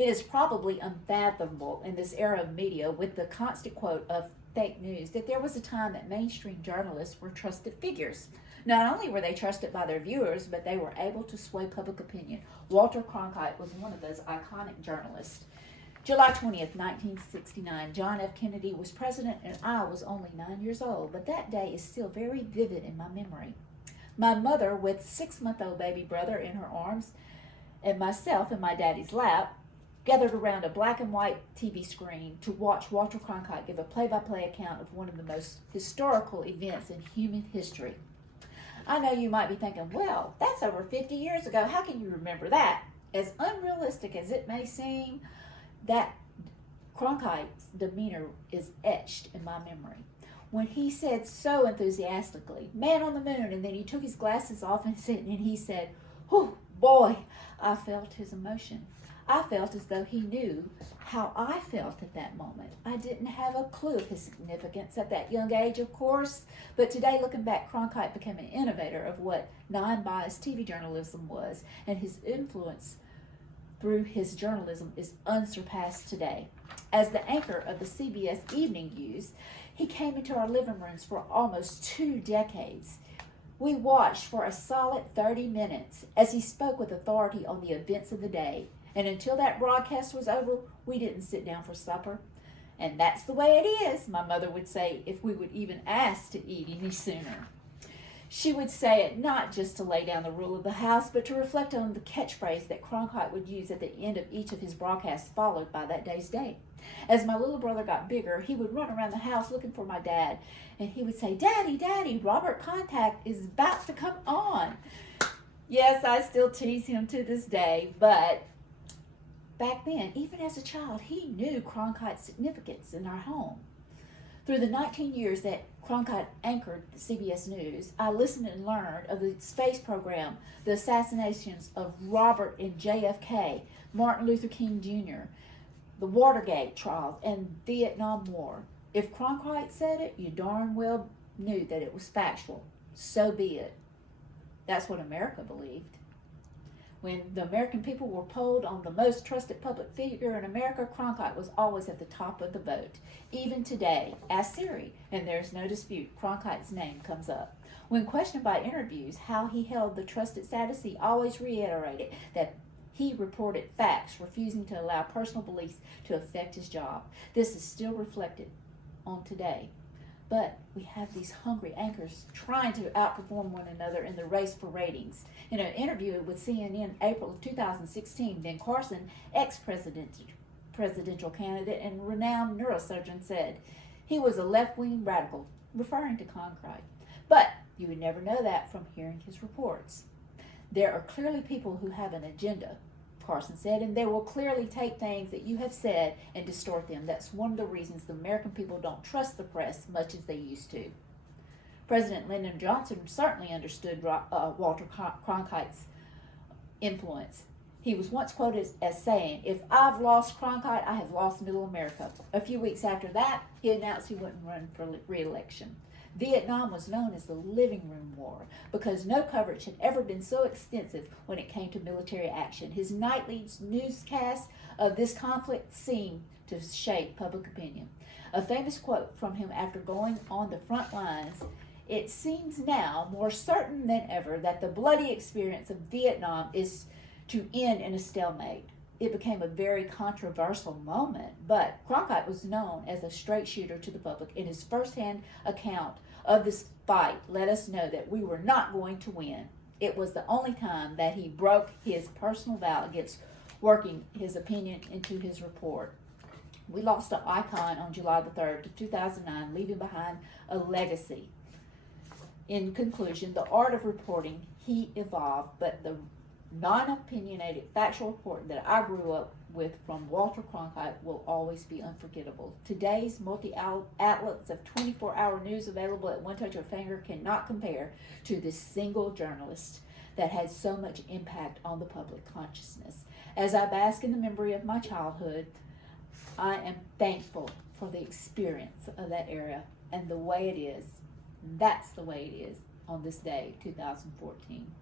It is probably unfathomable in this era of media with the constant quote of fake news that there was a time that mainstream journalists were trusted figures. Not only were they trusted by their viewers, but they were able to sway public opinion. Walter Cronkite was one of those iconic journalists. July 20th, 1969, John F. Kennedy was president and I was only 9 years old, but that day is still very vivid in my memory. My mother, with 6-month-old baby brother in her arms and myself in my daddy's lap, gathered around a black and white TV screen to watch Walter Cronkite give a play-by-play account of one of the most historical events in human history. I know you might be thinking, well, that's over 50 years ago. How can you remember that? As unrealistic as it may seem, that Cronkite's demeanor is etched in my memory. When he said so enthusiastically, "Man on the moon," and then he took his glasses off and he said, "Whew, boy," I felt his emotion. I felt as though he knew how I felt at that moment. I didn't have a clue of his significance at that young age, of course, but today, looking back, Cronkite became an innovator of what non-biased TV journalism was, and his influence through his journalism is unsurpassed today. As the anchor of the CBS Evening News, he came into our living rooms for almost 2 decades. We watched for a solid 30 minutes as he spoke with authority on the events of the day. And until that broadcast was over, we didn't sit down for supper. And that's the way it is, my mother would say, if we would even ask to eat any sooner. She would say it not just to lay down the rule of the house, but to reflect on the catchphrase that Cronkite would use at the end of each of his broadcasts, followed by that day's date. As my little brother got bigger, he would run around the house looking for my dad, and he would say, "Daddy, Daddy, Robert Contact is about to come on." Yes, I still tease him to this day, but back then, even as a child, he knew Cronkite's significance in our home. Through the 19 years that Cronkite anchored CBS News, I listened and learned of the space program, the assassinations of Robert and JFK, Martin Luther King Jr., the Watergate trials, and Vietnam War. If Cronkite said it, you darn well knew that it was factual. So be it. That's what America believed. When the American people were polled on the most trusted public figure in America, Cronkite was always at the top of the vote. Even today, ask Siri, and there's no dispute, Cronkite's name comes up. When questioned by interviews how he held the trusted status, he always reiterated that he reported facts, refusing to allow personal beliefs to affect his job. This is still reflected on today. But we have these hungry anchors trying to outperform one another in the race for ratings. In an interview with CNN April of 2016, Ben Carson, ex-presidential candidate and renowned neurosurgeon, said he was a left-wing radical, referring to Cronkite. But you would never know that from hearing his reports. There are clearly people who have an agenda, Carson said, and they will clearly take things that you have said and distort them. That's one of the reasons the American people don't trust the press much as they used to. President Lyndon Johnson certainly understood Walter Cronkite's influence. He was once quoted as saying, "If I've lost Cronkite, I have lost Middle America." A few weeks after that, he announced he wouldn't run for re-election. Vietnam was known as the living room war because no coverage had ever been so extensive when it came to military action. His nightly newscasts of this conflict seemed to shape public opinion. A famous quote from him after going on the front lines: "It seems now more certain than ever that the bloody experience of Vietnam is to end in a stalemate." It became a very controversial moment, but Cronkite was known as a straight shooter to the public, and his first-hand account of this fight let us know that we were not going to win. It was the only time that he broke his personal vow against working his opinion into his report. We lost an icon on July the 3rd, 2009, leaving behind a legacy. In conclusion, the art of reporting, he evolved, but the non-opinionated factual reporting that I grew up with from Walter Cronkite will always be unforgettable. Today's multi-outlets of 24-hour news available at one touch of a finger cannot compare to this single journalist that had so much impact on the public consciousness. As I bask in the memory of my childhood, I am thankful for the experience of that era and the way it is. That's the way it is on this day, 2014.